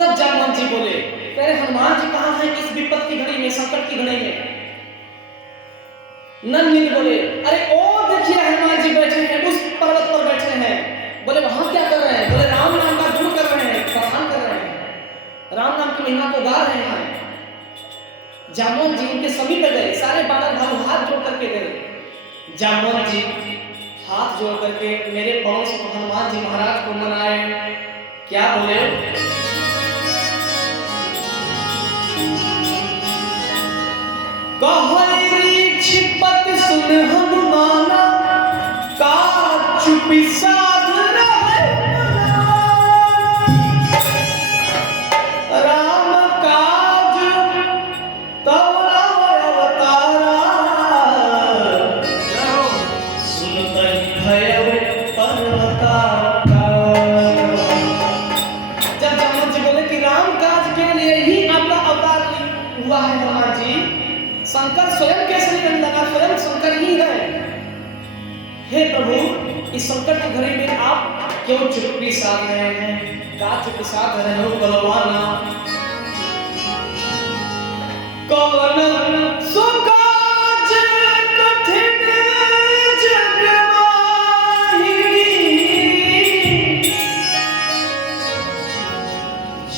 तब जामवंत जी बोले, कह रहे हनुमान जी कहाँ हैं इस विपत की घड़ी में, संकट की घड़ी में? नंद बोले, अरे ओ देखिए हनुमान जी बैठे हैं, उस पर्वत पर बैठे हैं। बोले वहां क्या कर रहे हैं? बोले राम नाम का गुण कर रहे हैं, प्रधान कर रहे हैं, राम नाम की महिमा को गा रहे हैं। जामवंत जी उनके समीप गए, सारे बानर भालू हाथ जोड़ करके गए। जामवंत जी हाथ जोड़ करके मेरे पवन सुत हनुमान जी महाराज को मनाए। क्या बोले? छिपत सुन हनुमाना, का चुपी साध रहे राम काज तब अवतारा, सुनतहि भयउ पर्वतारा। जब जामवंत जी बोले कि राम काज के लिए ही आपका अवतार हुआ है हनुमान जी, शंकर स्वयं के शरीर में लगा, स्वयं शंकर ही है। हे प्रभु, इस संकट की घड़ी में आप क्यों चुप्पी साध रहे हैं? का चुप्पी साध रहे हो बलवाना? कौन सुकाज कठिन जग माही,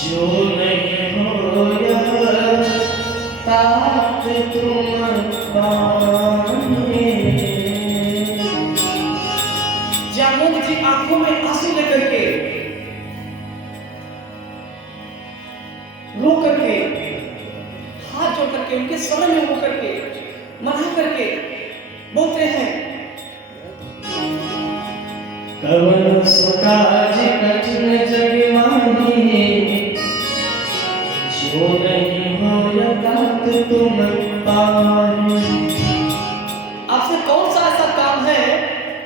जो नहीं होया तात तुम पाए। जामवंत जी आंखों में आंसू लेकर के, रो करके, हाथ जोड़ करके, उनके शरण में हो करके, मना करके बोलते हैं, कवन सुकाज कठिन जग माही, जो नहीं होया तात तुम पाए। आपसे कौन सा ऐसा काम है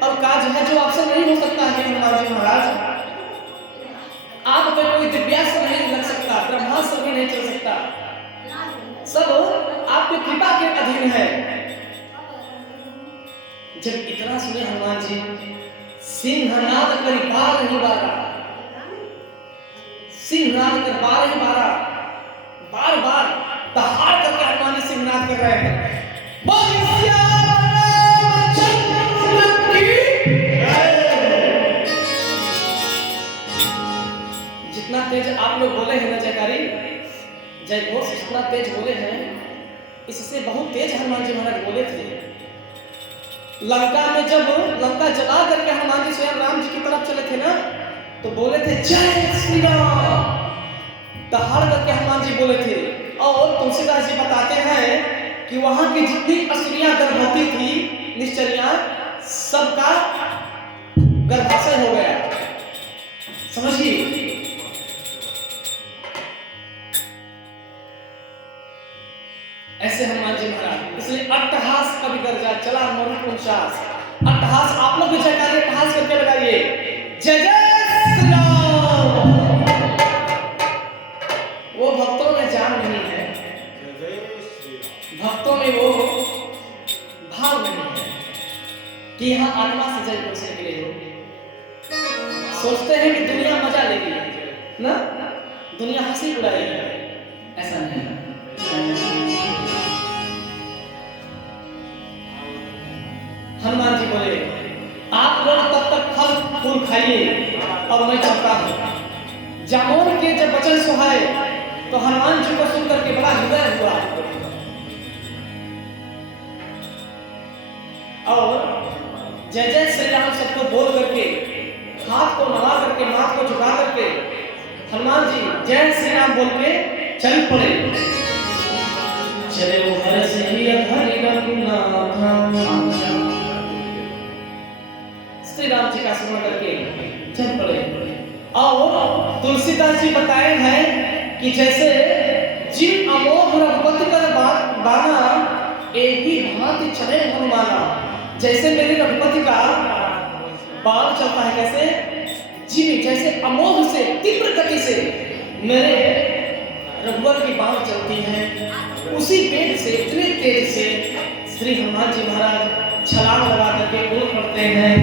और काज है जो आपसे नहीं हो सकता है हनुमान जी महाराज? आप पे कोई दिव्यास्त्र नहीं लग सकता, ब्रह्मास्त्र भी नहीं चल सकता, सब आपकी कृपा के अधीन है। जब इतना सुने हनुमान जी, सिंहनाद करी बार नहीं बारा, सिंहनाद कर बार नहीं बारा, बार बार दहाड़ करके हनुमान जी सिंहनाद कर रहे हैं। जितना तेज आप लोग बोले हैं ना जयकारी, जय घोष जितना तेज बोले हैं, इससे बहुत तेज हनुमान जी महाराज बोले थे। लंका में जब लंका जला करके हनुमान जी स्वयं राम जी की तरफ चले थे ना, तो बोले थे जय श्री राम, दहाड़ करके हनुमान जी बोले थे। और तुलसीदास जी बताते हैं कि वहां की जितनी असुरियां गर्भवती थी, निश्चरियां, सबका गर्भाशय हो गया। समझिए, ऐसे हनुमान जी महाराज, इसलिए अट्टहास कभी गर्जा चला मरुपुंसास। अट्टहास आप लोग भी जयकारे अट्टहास करके लगाइए, जय जय श्री राम। वो भक्तों में जान नहीं है, भक्तों में वो भाव नहीं है कि यहाँ आत्मा से जय घोष के लिए हो। सोचते हैं कि दुनिया मजा लेगी ना, दुनिया हंसी उड़ाएगी, ऐसा नहीं है। हनुमान जी बोले, आप लोग तब तक फल फूल खाइए और मैं चलता हूं। जामवंत के जब वचन सुहाए तो हनुमान जी को सुन करके बड़ा हृदय हुआ और जय जय श्री राम सबको बोल करके, हाथ को नवा करके, माथ को झुका करके हनुमान जी जय श्री राम बोल के चल पड़े। चले वो हर से ही हरि रघुनाथ, श्री राम जी का स्मरण करके चल पड़े। और तुलसीदास जी बताए हैं कि जैसे जिन अमोघ रघुपति कर बाना, एक ही भांति चले हनुमाना। जैसे मेरे रघुपति का बाण चलता है, कैसे जी, जैसे अमोघ से तीव्र गति से मेरे रघुवर की बाण चलती है, उसी वेग से, इतने तेज से श्री हनुमान जी महाराज छलांग लगा करके उड़ पड़ते हैं।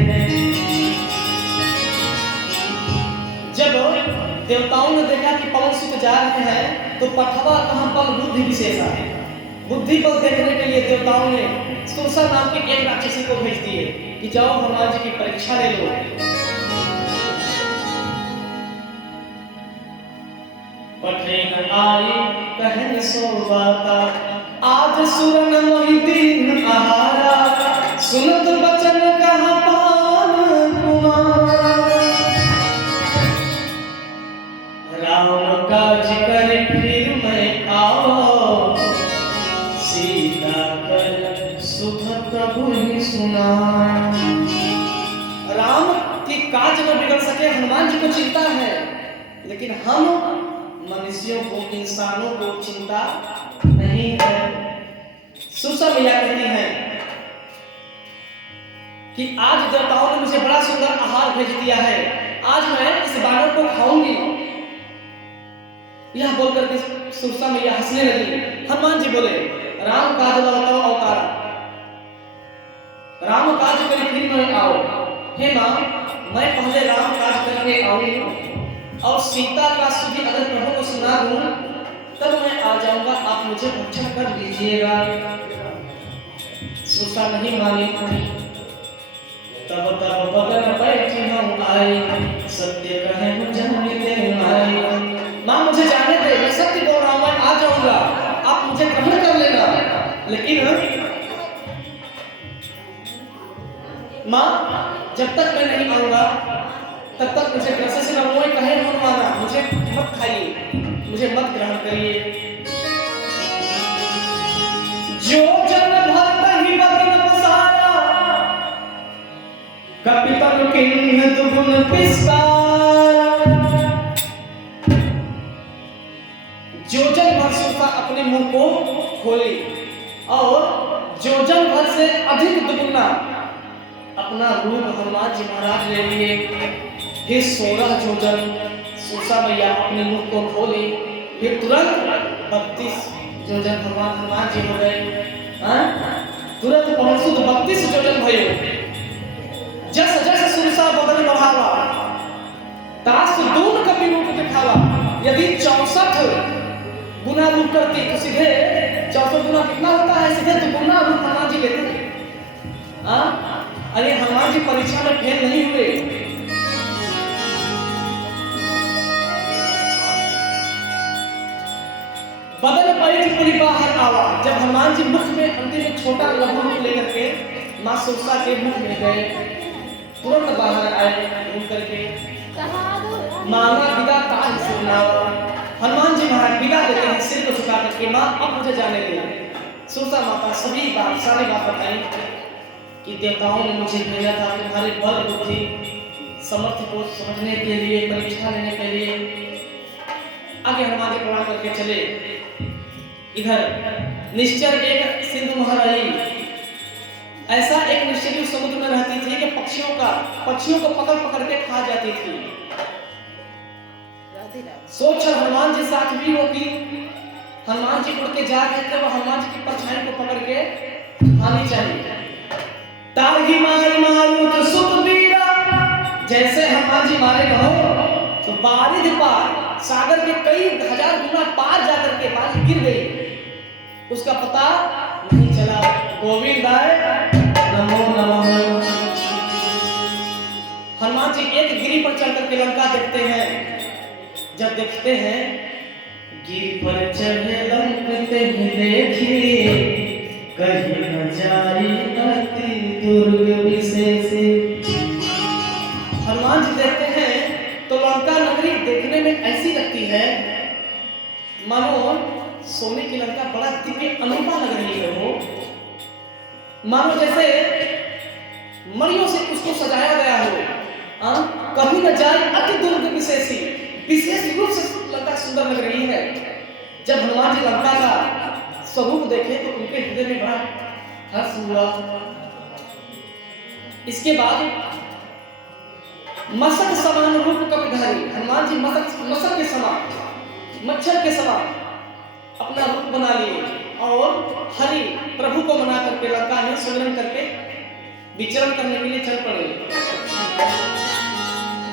जब देवताओं ने देखा कि पवन सुत जा रहे हैं तो पठवा कहाँ पर बुद्धि विशेषा है, बुद्धि बल देखने के लिए देवताओं ने सुरसा नाम के एक राक्षसी को भेज दिए कि जाओ हनुमान जी की परीक्षा ले लो। पठेन आई कहन सोवाता, आज सुरन मोहि दीन आहारा, सुनत बचन कहा पान कुमार। राम काज करे फिर मैं आओ, सीता कर सुख प्रभु ही सुना। राम की काज न बिगड़ सके, हनुमान जी को चिंता है, लेकिन हम मनुष्यों को, इंसानों को चिंता नहीं है। सुरसा मैया कहती हैं कि आज देवताओं ने मुझे बड़ा सुंदर आहार भेज दिया है, आज मैं इस बानर को खाऊंगी। यह बोलकर के सुरसा मैया हंसने लगी। हनुमान जी बोले, राम काज लगाओ अवतारा, राम काज करे फिर मैं आओ। हे मां, मैं पहले राम काज करके आऊंगी और सीता का सुधि अगर प्रभु को सुना दूं तब मैं आ जाऊंगा, आप मुझे भक्षण कर लीजिएगा। सुरसा नहीं मानी। तब तब बगल बैठी हम आए, सत्य कहे मुझे मिले माई। मां मुझे जाने दे, मैं सत्य बोल रहा हूं, मैं आ जाऊंगा, आप मुझे ग्रहण कर लेना। लेकिन मां जब तक मैं नहीं आऊंगा तब तक मुझे कैसे से रमोए कहे मनवाना, मुझे मत खाइए, मुझे मत ग्रहण करिए। जो जन भर ही बदन पसारा, कपितन किन्ह दुगुन पिस्तारा। जो जन भर सुरसा अपने मुंह को खोली और जो जन भर से अधिक दुगुना अपना रूप हनुमान जी महाराज ले लिए। फिर 16 जोजन सुरसा मैया अपने मुख को खोली, फिर तुरंत 32 जोजन हनुमान जी हो गए। तुरंत पहुंचू तो 32 जोजन भयो। जस जस सुरसा बदन बढ़ावा, तास दून कपि रूप दिखावा। यदि 64 गुना रूप करती तो सीधे 64 गुना कितना होता है, सीधे तो गुना रूप हनुमान जी लेते। अरे हनुमान जी परीक्षा में फेल नहीं हुए। बदन परिधि पूरी बाहर आवा। जब हनुमान जी मुख में अंतिम एक छोटा लघु रूप लेकर के मां सुरसा के मुख में गए, तुरंत बाहर आए घूम करके मांगा विदा ताज सुनावा। हनुमान जी महाराज विदा देते हैं सिर को झुका करके, मां अब मुझे जाने दे। सुरसा माता सभी बात सारी बात बताई कि देवताओं ने मुझे भेजा था तुम्हारे बल बुद्धि समर्थ को समझने के लिए, परीक्षा लेने के लिए। आगे हनुमान जी प्रणाम करके चले। इधर निश्चर एक सिंधु महारानी, ऐसा एक निश्चर समुद्र में रहती थी कि पक्षियों को पकड़ पकड़ के खा जाती थी। सोच हनुमान जी साथ भी वो की, हनुमान जी उड़ के जा रहे थे, वो हनुमान जी की परछाई को पकड़ के खानी चाहिए। तारही मारी मारू तो सुत वीरा, जैसे हनुमान जी मारे गए तो बारिध पार, सागर के कई हजार गुना पार जाकर के बारिश गिर गई, उसका पता नहीं चला। गोविंदाय नमो नमः। हनुमान जी एक गिरी पर चढ़ करके लंका देखते हैं। जब देखते हैं गिरी पर चढ़े लंकते ही देखी, कहीं न जाई अति दुर्ग विशेषी। हनुमान जी देखते हैं तो लंका नगरी देखने में ऐसी लगती है मानो सोने की लंका, बड़ा दिव्य अनूठा लग रही है वो, मानो जैसे मणियों से उसको सजाया गया हो। कभी न जाए अति दुर्ग विशेषी, विशेष रूप से लंका सुंदर लग रही है। जब हनुमान जी लंका का स्वरूप देखे तो उनके हृदय में बड़ा हर्ष हुआ। इसके बाद मसक समान रूप कपिधारी, हनुमान जी मसक के समान, मच्छर के समान अपना रूप बना लिए और हरि प्रभु को मना करके लंका में सुमिरन करके विचरण करने के लिए चल पड़े।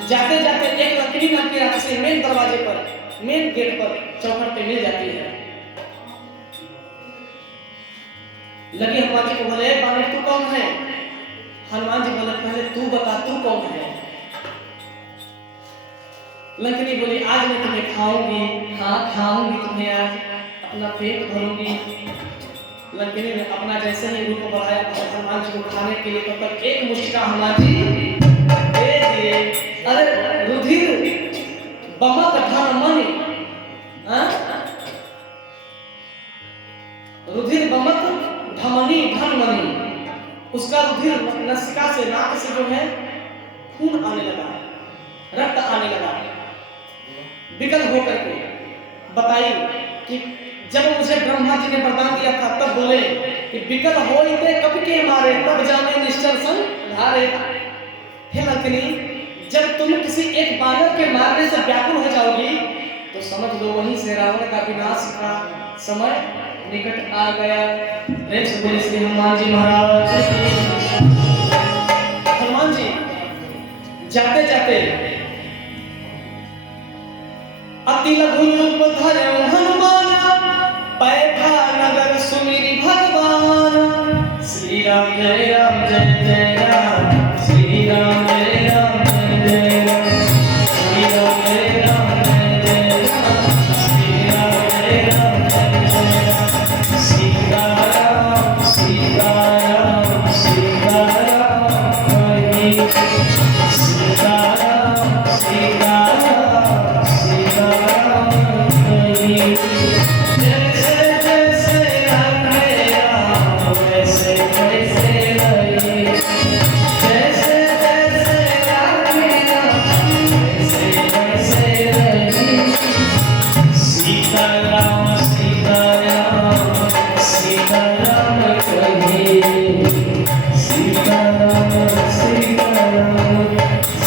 जाते जाते एक लकड़ी नाम के राक्षसी मेन दरवाजे पर मेन गेट पर चौखट पे मिल जाती है। लगी हनुमान जी को बोले, बानर तू कौन है? हनुमान जी बोले, पहले तू बता तू कौन है? लंकनी बोली, आज मैं तुम्हें खाऊंगी, हाँ खाऊंगी तुम्हें, आज अपना पेट भरूंगी। लंकनी ने अपना जैसे ही रूप बढ़ाया हनुमान जी को खाने के लिए, तब तक एक मुस्का हनुमान जी दे दिए। अरे रुधिर बमक धनमणि, रुधिर बमक धनमणि, उसका रुधिर नसिका से, नाक से जो है खून आने लगा, रक्त आने लगा। विकल होकर के बताइए कि जब मुझे ब्रह्मा जी ने वरदान दिया था तब बोले कि विकल होइते कपि के मारे, तब जाने निश्चल संग धारे। हे लंकनी, जब तुम किसी एक बानर के मारने से व्याकुल हो जाओगी तो समझ लो वहीं से रावण का विनाश का समय निकट आ गया। प्रेम से बोले श्री हनुमान जी महाराज। हनुमान जी जाते जाते अति लघु रूप धर्यो हनुमान, पैठा नगर सुमिरि भगवान। श्री राम जय राम जय जय राम, श्री राम जय राम जय जय राम, श्री राम जय राम जय जय राम, श्री राम जय राम जय जय राम। सीता राम सीता राम सीता राम कही, सीता राम सीता राम सीता राम कही। जैसे जैसे राधे राम वैसे वैसे रही, जैसे जैसे राधे राम वैसे वैसे रही। सीता राम सीता राम सीता राम कही, सीता राम सीता राम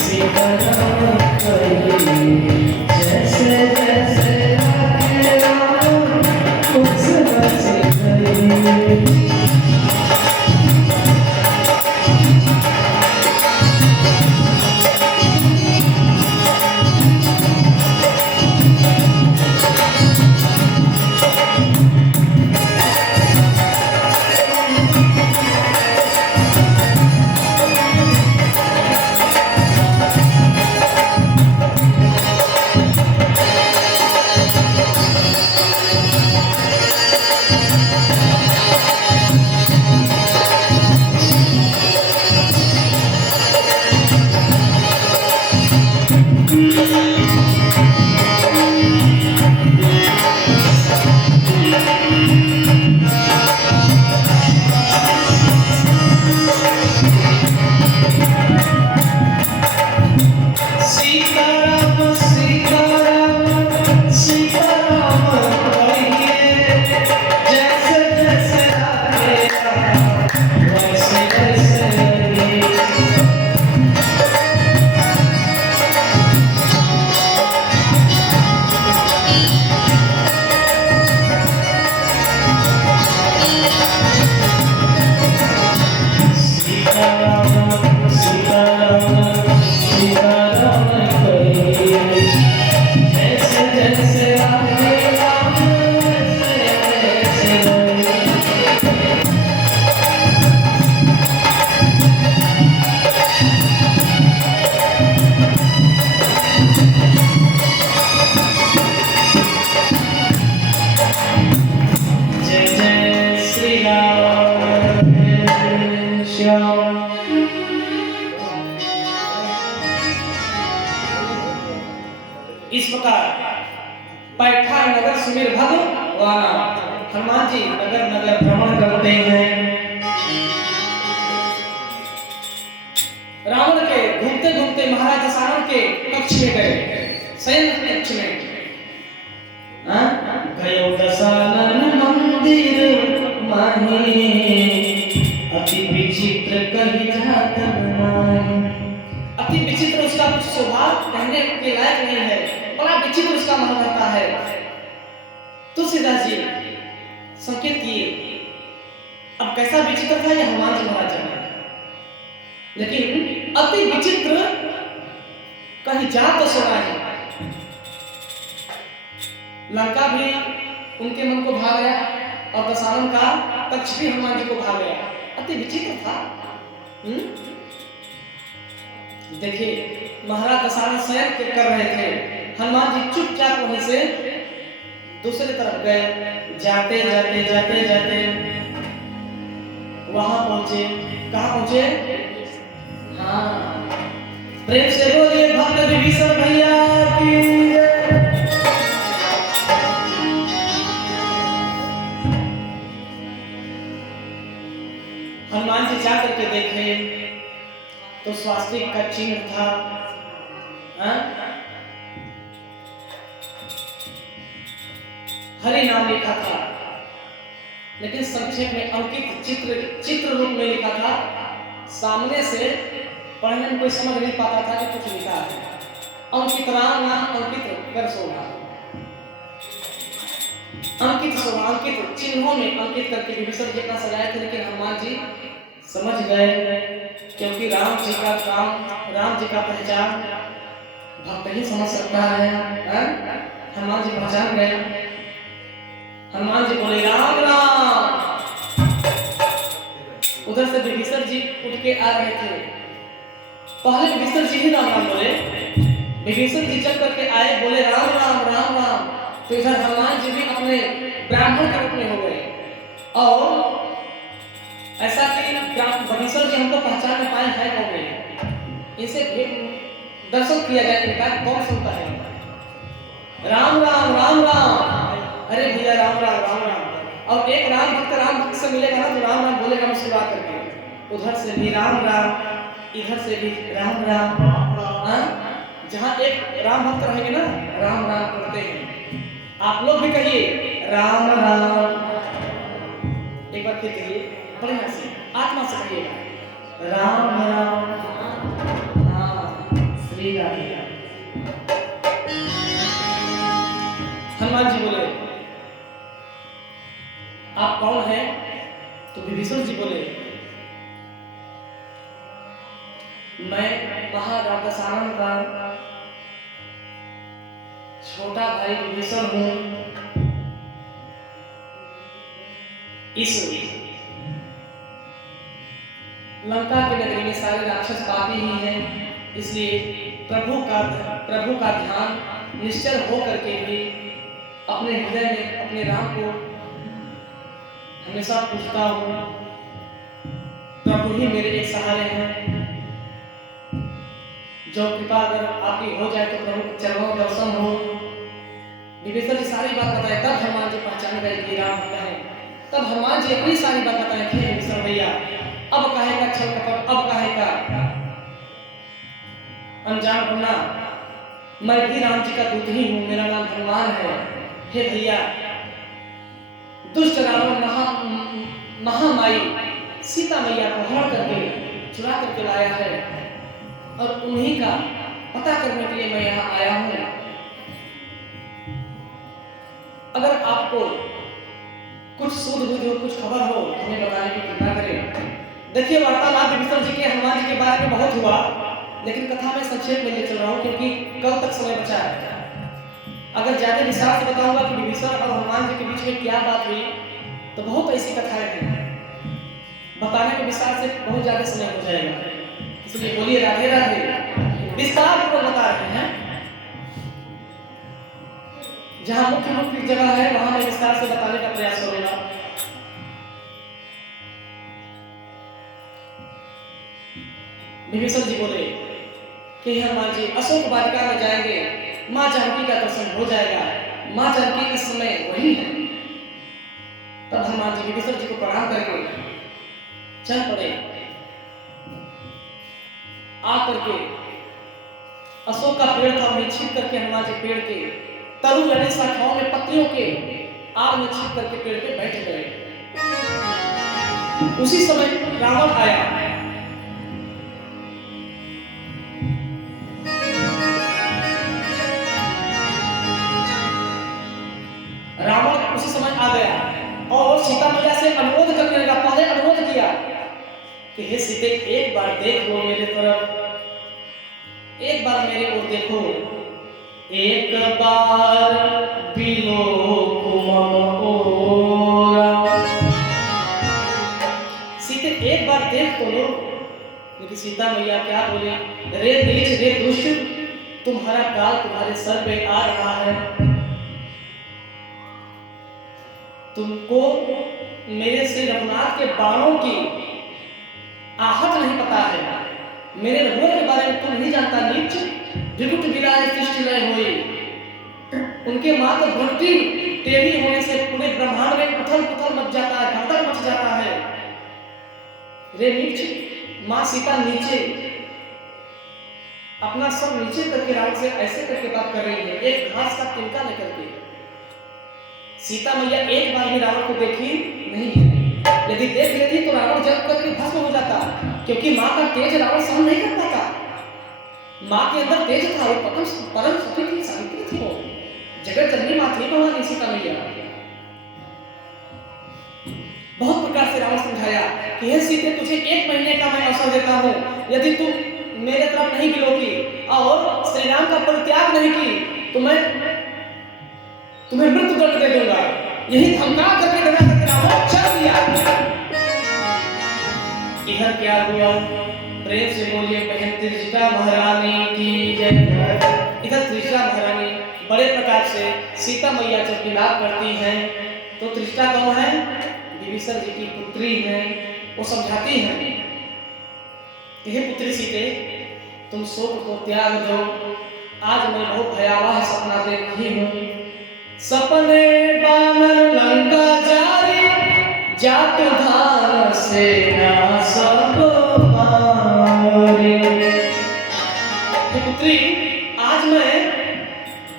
सीता राम कही। जैसे जैसे राधे राम वैसे वैसे रही। इस प्रकार पैठा नगर सुमिर भगवान, हनुमान जी नगर नगर भ्रमण करते हैं। रावण के घूमते घूमते महाराज दशरथ के कक्ष में गए, शयन कक्ष में गयो दशानन मंदिर माही, अति विचित्र कही जात बनाई। अति विचित्र उसका कुछ स्वभाव कहने के लायक नहीं है, बड़ा विचित्र उसका मन रहता है। तुलसीदास जी संकेत किए, अब कैसा विचित्र था ये हनुमान जी महाराज जाने, लेकिन अति विचित्र कहीं जात सुनाई। लंका भी उनके मन को भा गया और दशानन का कक्ष भी हनुमान जी को भा गया। अति विचित्र था। देखिए महाराज दशानन स्वयं कर रहे थे, हनुमान जी चुपचाप वहीं से दूसरी तरफ गए। जाते जाते जाते जाते वहां पहुंचे। कहां पहुंचे? हाँ, प्रेम से बोलिए भक्त विभीषण भैया की। हनुमान जी जा करके देखे तो स्वास्तिक का चिन्ह था। हरि नाम लिखा था, लेकिन संक्षेप में अंकित चित्र रूप में लिखा था। सामने से पढ़ने में कोई समझ नहीं पाता था कि कुछ लिखा है। अंकित राम नाम अंकित कर सोना, अंकित सोना, अंकित चिन्हों में अंकित करके विभीषण जी का सजाए थे। लेकिन हनुमान जी समझ गए, क्योंकि राम जी का काम, राम जी का पहचान भक्त ही समझ सकता है। हनुमान जी पहचान गए। हनुमान जी बोले राम राम। उधर से विभीषण जी उठ के आ रहे थे। पहले विभीषण जी ही राम राम बोले। विभीषण जी जब करके आए बोले राम राम राम राम, तो इधर हनुमान जी भी अपने ब्राह्मण के रूप में हो गए। और ऐसा कि विभीषण जी हमको पहचान में पाए हैं कौन है, इनसे दर्शन किया जाए, इनका कौन सुनता है। राम राम राम राम, अरे भैया राम राम राम राम। और एक राम भक्त से मिलेगा ना तो राम राम बोलेगा मुस्कुरा करके। उधर से भी राम राम, इधर से भी राम राम। जहाँ एक राम भक्त रहेंगे ना राम राम करते हैं। आप लोग भी कहिए राम राम। एक बार फिर कहिए बढ़िया से, आत्मा से कहिएगा राम राम। श्री राम। हनुमान जी बोले आप कौन हैं? तो विभीषण जी बोले मैं महाराज दशानन का छोटा भाई विभीषण हूं। इस लंका के नगरी में सारे राक्षस पापी ही हैं, इसलिए प्रभु का ध्यान निश्चल हो करके भी अपने हृदय में अपने राम को हमेशा पूछता हूँ। प्रभु ही मेरे एक सहारे हैं। जो कृपा अगर आपकी हो जाए तो प्रभु चरणों दर्शन हो। विभीषण जी सारी बात बताए, तब हनुमान जी पहचान गए कि राम भक्त है। तब हनुमान जी अपनी सारी बात बताए थे विभीषण भैया, अब काहे का छल कपट, अब काहे का अनजान बनना। मैं भी राम जी का दूत ही हूँ, मेरा नाम हनुमान है। हे भैया, दुष्ट रावण महामाई सीता मैया को हरण करके चुरा करके लाया है, और उन्हीं का पता करने के लिए मैं यहाँ आया हूँ। अगर आपको कुछ सूझ बूझ हो, कुछ खबर हो, हमें बताने की कृपा करें। देखिए वार्तालाप विभीषण जी के हनुमान जी के बारे में बहुत हुआ, लेकिन कथा में संक्षेप में ले चल रहा हूँ क्योंकि कल तक समय बचा है। अगर ज्यादा विस्तार से बताऊंगा कि विभीषण और हनुमान जी के बीच में क्या बात हुई तो बहुत ऐसी कथाएं हैं, बताने में विस्तार से बहुत ज्यादा समय हो जाएगा। इसलिए बोलिए राधे राधे। विस्तार को बता रहे हैं, जहां मुख्य जगह है वहां मैं विस्तार से बताने का प्रयास करूंगा। विभीषण जी बोले कि हनुमान जी अशोक वाटिका में जाएंगे, मां जानकी का दर्शन हो जाएगा। मां जानकी इस समय वही है। तब हनुमान जी विभीषण जी को प्रणाम करके चल पड़े। आकर के अशोक का पेड़ था, वहीं छिप करके हनुमान जी पेड़ के तरु यानी शाखाओं में पत्तियों के आड़ में छिप करके पेड़ पे बैठ गए। उसी समय रावण आया। रावण उसी समय आ गया और सीता मैया से अनुरोध करने लगा। पहले अनुरोध किया कि हे सीते, एक बार देख लो मेरे तरफ, एक बार मेरे को देखो। एक बार बिलोक मम ओरा। सीते एक बार देख तो लो। लेकिन सीता मैया क्या बोले, रे नीच रे दुष्ट, तुम्हारा काल तुम्हारे सर पे आ रहा है। तुमको मेरे श्री रघुनाथ के बाणों की आहट नहीं पता है, मेरे रघुवर के बारे में तुम नहीं जानता। नीच विकुट विराज सृष्टि लय होई। उनके मात्र भक्ति टेढ़ी होने से पूरे ब्रह्मांड में उथल पुथल मच जाता है, भगदड़ मच जाता है। रे नीच, मां सीता नीचे अपना सब नीचे करके रावण से ऐसे करके बात कर रही है, एक घास का तिनका लेकर के। सीता मैया एक बार भी रावण को देखी नहीं है। यदि देख लेती तो रावण जल करके भस्म हो जाता, क्योंकि मां का तेज रावण सहन नहीं कर पाता। मां के अंदर तेज था, वो परम सती की सावित्री थी, वो जगत जननी मां थी भगवान सीता मैया। बहुत प्रकार से रावण समझाया कि हे सीते, तुझे 1 महीने का मैं अवसर देता हूं, यदि तू मेरे तरफ नहीं गिलोगी और श्री राम का परित्याग नहीं की तो मैं तुम्हें मृत्यु दंड दे दूंगा। यही धमका करके डरा करके रावण चल दिया। इधर क्या हुआ, प्रेम से बोलिए बहन त्रिजटा महारानी की जय। इधर त्रिजटा महारानी बड़े प्रकार से सीता मैया जब विलाप करती हैं तो त्रिजटा कौन है, विभीषण जी की पुत्री है। वो समझाती है, हे पुत्री सीते, तुम शोक को त्याग दो, आज मैं बहुत भयावह सपना देखी हूँ। सपने बानर लंका जारी, जातु धान सेना सब मारे। पुत्री, आज मैं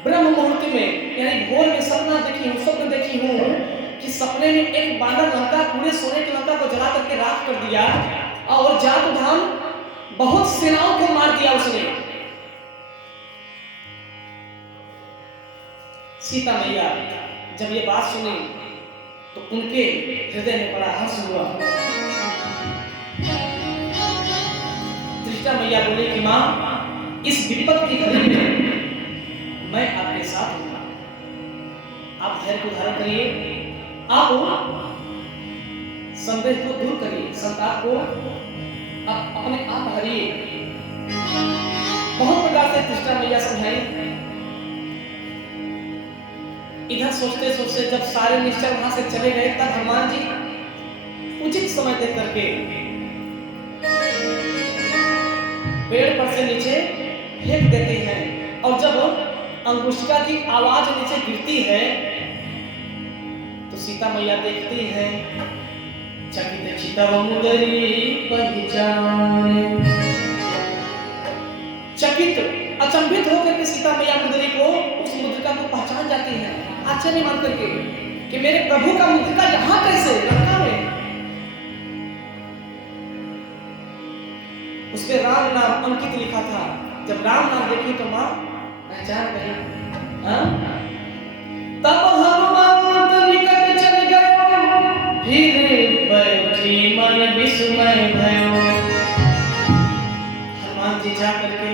ब्रह्म मुहूर्त में यानी भोर में सपना देखी हूँ, स्वप्न देखी हूँ कि सपने में एक बानर लंका, पूरे सोने की लंका को जला करके राख कर दिया और जातु धान बहुत सेनाओं को मार दिया उसने। सीता मैया जब ये बात सुनी तो उनके हृदय में बड़ा हर्ष हुआ। त्रिजटा मैया बोली कि मां, इस विपद की घड़ी में मैं आपके साथ हूं, आप धैर्य को धारण करिए, आप संदेह को दूर करिए, संताप को आप अपने आप हरिए। बहुत प्रकार से त्रिजटा मैया समझाई। इधर सोचते सोचते जब सारे निश्चर वहां से चले गए तब हनुमान जी उचित समय देख करके पेड़ पर से नीचे फेंक देते हैं, और जब अंगुष्ठिका की आवाज नीचे गिरती है तो सीता मैया देखती हैं, चकित चितव मुदरी पहचाने। चकित अचंभित होकर के सीता मैया मुद्री को, उस मुद्रिका को पहचान जाती है, आश्चर्य मान करके कि मेरे प्रभु का मुद्रिका यहाँ कैसे, लंका में। उस पे राम नाम अंकित लिखा था। जब राम नाम देखी तो मां पहचान गई। तब हनुमंत निकट चल गए, फिर बैठी मन विस्मय भयो। हनुमान जी जा करके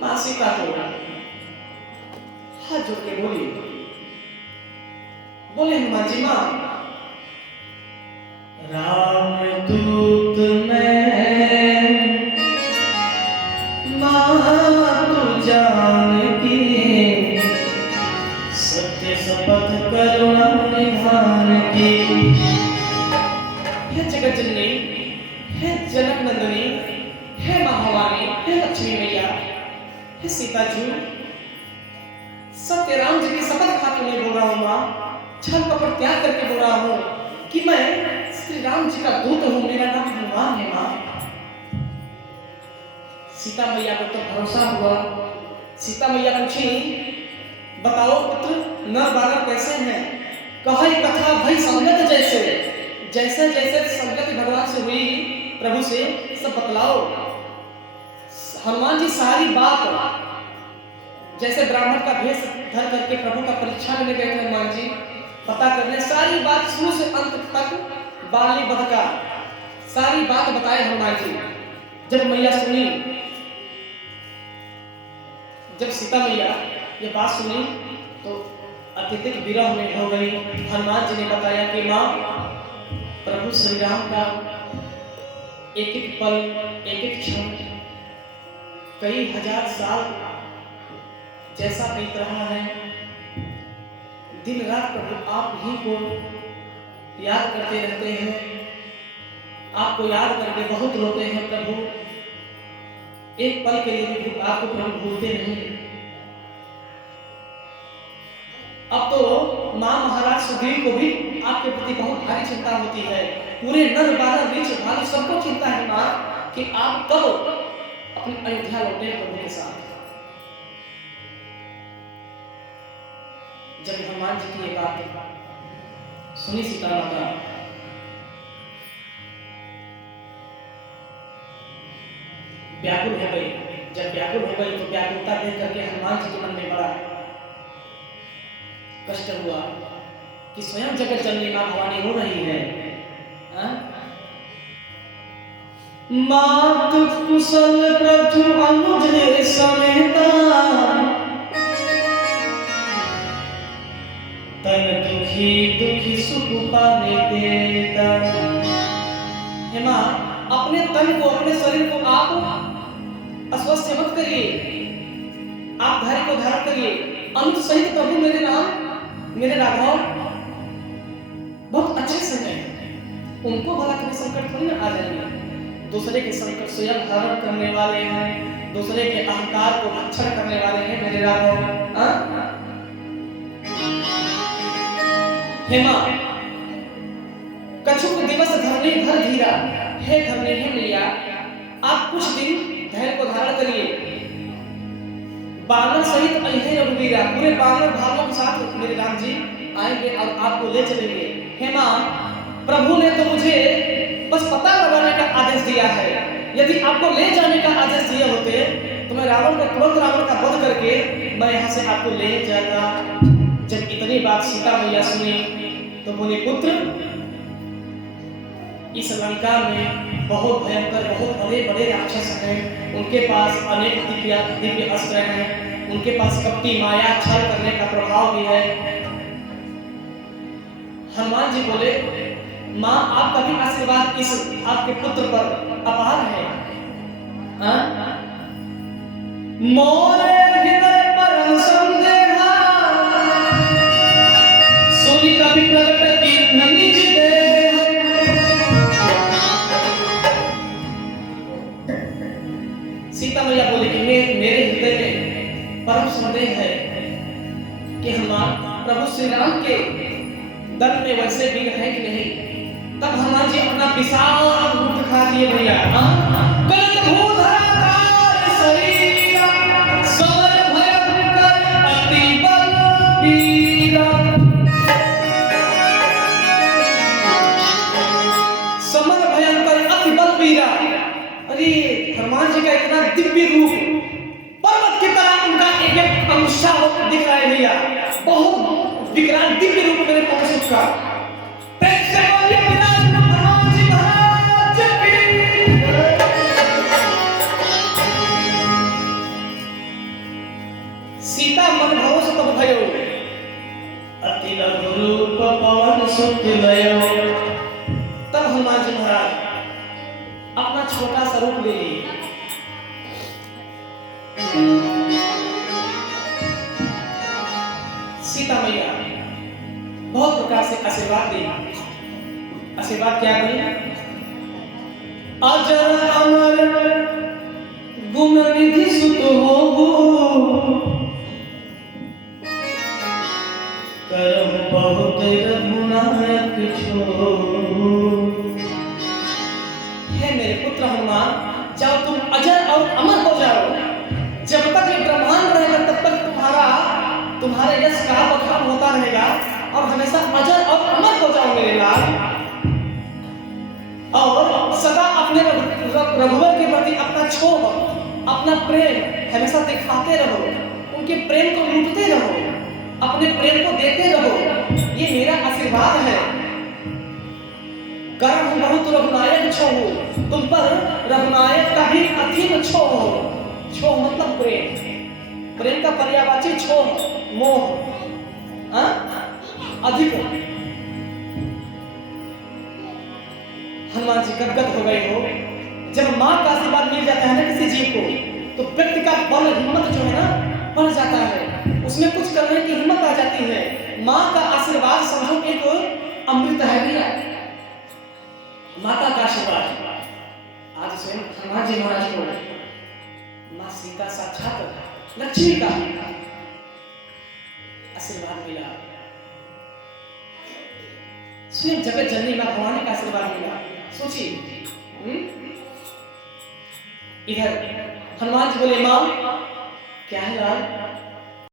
मां सीता को हाथ जोड़ के बोले हनुमान जी, मां, राम दूत मैं मां तू जानकी, सत्य शपथ करुणा निधान की। हे जगत जननी, हे जनक नंदिनी, हे महावाणी, हे लक्ष्मी मैया, हे सीता जी, सत्य राम जी की शपथ खा के मैं बोल रहा हूँ मां, छल कपट त्याग करके बोल रहा हूँ कि मैं श्री राम जी का दूत हूँ, मेरा नाम हनुमान है मां। सीता मैया को तो भरोसा हुआ। सीता मैया पूछी, बताओ पुत्र, नर बानर कैसे हैं? कहा कथा भई संगत जैसे, जैसे जैसे संगत भगवान से हुई प्रभु से सब बतलाओ। हनुमान जी सारी बात, जैसे ब्राह्मण का भेष धर करके प्रभु का परीक्षा लेने गए थे हनुमान जी, पता करने, सारी बात शुरू से अंत तक बाली बध का सारी बात बताए हनुमान जी। जब मैया सुनी जब सीता मैया ये बात सुनी तो अत्यधिक विरह में हो गई। हनुमान जी ने बताया कि माँ, प्रभु श्री राम का एक एक पल, एक एक क्षण कई हजार साल जैसा बीत रहा है। दिन रात प्रभु आप ही को याद करते रहते हैं, आपको याद करके बहुत रोते हैं प्रभु। एक पल के लिए भी आपको प्रभु भूलते नहीं। अब तो मां महाराज सुग्रीव को भी आपके प्रति बहुत भारी चिंता होती है। पूरे नर बानर रीछ भालू सबको चिंता है मां कि आप कब अपनी अयोध्या लौटे प्रभु के साथ। जब हनुमान जी की ये बात सुनी सीता माता, व्याकुल हो गई। जब व्याकुल हो गई तो व्याकुलता देख करके हनुमान जी के मन में बड़ा कष्ट हुआ कि स्वयं जगत जननी मां भवानी हो रही है। मातु कुशल प्रभु अनुज समेता, तन दुखी दुखी सुख पाने देता। हे मां, अपने तन को, अपने शरीर को आप अस्वस्थ मत करिए, आप धैर्य को धारण करिए। अनुज सहित प्रभु मेरे नाम, मेरे राघव बहुत अच्छे से हैं, उनको भला कभी संकट थोड़ी ना आ जाएंगे। दूसरे के संकट स्वयं धारण करने वाले हैं, दूसरे के अहंकार को भक्षण करने वाले हैं मेरे राघव। हे मां, कछुक दिवस धरने धर धीरा, हे धरने हे मैया, आप कुछ दिन धैर्य को धारण करिए। बानर सहित अहे रघुवीरा, पूरे बानर भालों के साथ मेरे राम जी आएंगे और आपको ले चलेंगे। हे मां, प्रभु ने तो मुझे बस पता लगाने का आदेश दिया है। यदि आपको ले जाने का आदेश दिए होते तो मैं रावण को तुरंत रावण का वध करके मैं यहाँ से आपको ले जाता। जब इतनी बात सीता मैया सुनी तो बोले, पुत्र, इस लंका में बहुत भयंकर, बहुत बड़े बड़े राक्षस हैं, उनके पास अनेक दिव्य अस्त्र हैं, उनके पास कपटी माया छल करने का प्रभाव भी है। हनुमान जी बोले, मां, आपका भी आशीर्वाद इस आपके पुत्र पर अपार है। मोरे हृदय परम संदेहा, सुनि कवि प्रगट कीन्ह निज देह। सीता मैया बोली कि मेरे हृदय में परम संदेह है कि हनुमान प्रभु श्री राम के दल में वैसे वीर है कि नहीं। तब हनुमान जी अपना विशाल रूप दिखा दिए भैया। गलत भूधराकार शरीरा, समर भयंकर अति बलबीरा। समर भयंकर अति बलबीरा। अरे हनुमान जी का इतना दिव्य रूप, पर्वत की तरह उनका एक एक अंशा दिख रहा है भैया। बहुत विकराल दिव्य रूप मेरे पहुंच का। सीता मन भाव से तब भयो, अति लघु रूप पवन सुत लयो। तब हनुमान जी महाराज अपना छोटा सा रूप ले लिए। सीता मैया बहुत प्रकार से आशीर्वाद दी। आशीर्वाद क्या दी? अजर अमर गुण निधि सुत होबू, करम बहुत रघुनायक छोड़ू। हे मेरे पुत्र हनुमान, जाओ तुम अजर और अमर हो जाओ। जब तक ये ब्रह्मांड रहेगा तब तक तुम्हारा यश का बखान होता रहेगा और हमेशा अजर और अमर हो जाओ मेरे लाल। और सदा अपने रघुवर के प्रति अपना क्षोभ, अपना प्रेम हमेशा दिखाते रहो, उनके प्रेम को लूटते रहो, अपने प्रेम को देते रहो। ये मेरा आशीर्वाद है। कर्म बहुत रघुनायक छोहू, तुम पर रघुनायक का भी अधीन छोह। छोह मतलब प्रेम। प्रेम का पर्यायवाची छोह, मोह, अधिक। हनुमान जी गदगद हो गए हो। जब माँ का आशीर्वाद मिल जाता है ना किसी जीव को, तो व्यक्ति का बल हिम्मत जो है ना बढ़ जाता है, उसमें कुछ करने की हिम्मत आ जाती है। माँ का आशीर्वाद समझो एक अमृत है भैया, माता का आशीर्वाद। आज स्वयं हनुमान जी महाराज को माँ सीता साक्षात लक्ष्मी का आशीर्वाद मिला, स्वयं जगत जननी माँ भवानी का आशीर्वाद मिला। सोचिए, इधर हनुमान जी बोले माँ क्या है लाल,